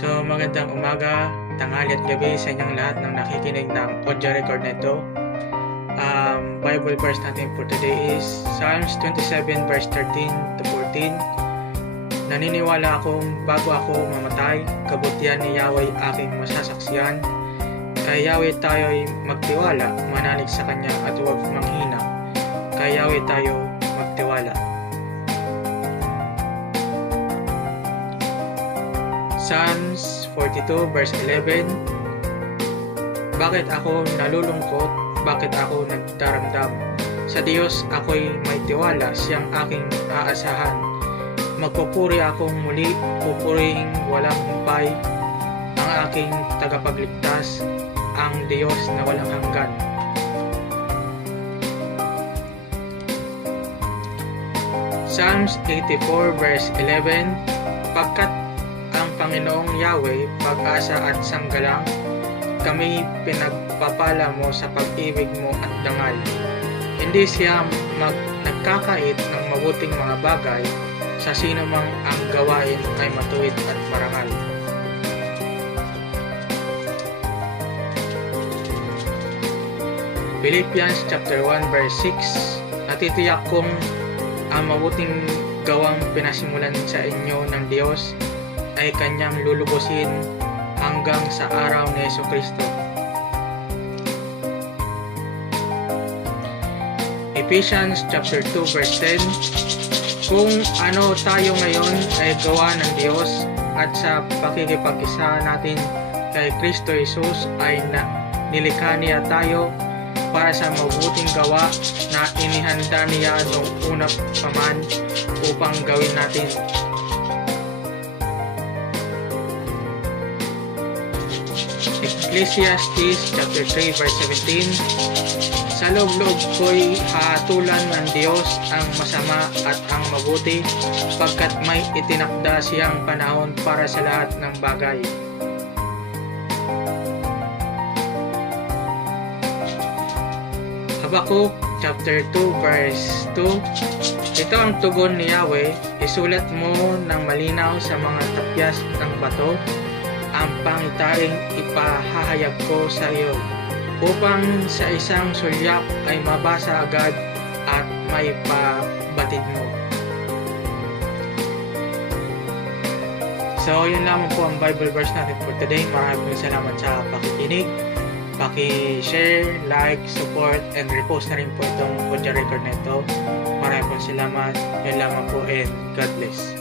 So magandang umaga, tanghali at gabi sa inyong lahat ng nakikinig ng audio record na ito. Bible verse natin for today is Psalms 27 verse 13 to 14. Naniniwala akong bago ako mamatay, kabutihan ni Yahweh aking masasaksiyan. Kay Yahweh tayo'y magtiwala, manalig sa Kanya at huwag manghina. Kay Yahweh tayo magtiwala. Psalms 42 verse 11. Bakit ako nalulungkot? Bakit ako nagdaramdam? Sa Diyos ako'y may tiwala, siyang aking aasahan. Magpupuri akong muli, pupurihin walang humpay, ang aking tagapagligtas, ang Diyos na walang hanggan. Psalms 84 verse 11. Pagkat ang Panginoong Yahweh, pag-asa at sanggalang, kami pinagpapala mo sa pag-ibig mo at dangal. Hindi siya nagkakait ng mabuting mga bagay, sa sino mang ang gawain ay matuwid at marangal. Philippians chapter 1 verse 6. Natitiyak kong ang mabuting gawang pinasimulan sa inyo ng Diyos ay Kanyang lulubusin hanggang sa araw ni Jesucristo. Ephesians chapter 2 verse 10. Kung ano tayo ngayon ay gawa ng Diyos at sa pakikipag-isa natin kay Kristo Jesus ay nilikha niya tayo para sa mabuting gawa na inihanda niya noong una pa man upang gawin natin. Ecclesiastes chapter 3 verse 17. Sa loob-loob ko'y hahatulan ng Diyos ang masama at ang mabuti, pagkat may itinakda siyang panahon para sa lahat ng bagay. Habakuk chapter 2 verse 2. Ito ang tugon ni Yahweh, isulat mo ng malinaw sa mga tapyas ng bato ang pangitaing ipahahayag ko sa iyo, upang sa isang sulyak ay mabasa agad at may pabatid mo. So yun lamang po ang Bible verse natin for today. Maraming salamat sa pakikinig. Paki-share, like, support, and repost na rin po itong audio record na ito. Maraming salamat. Yun lamang po and God bless.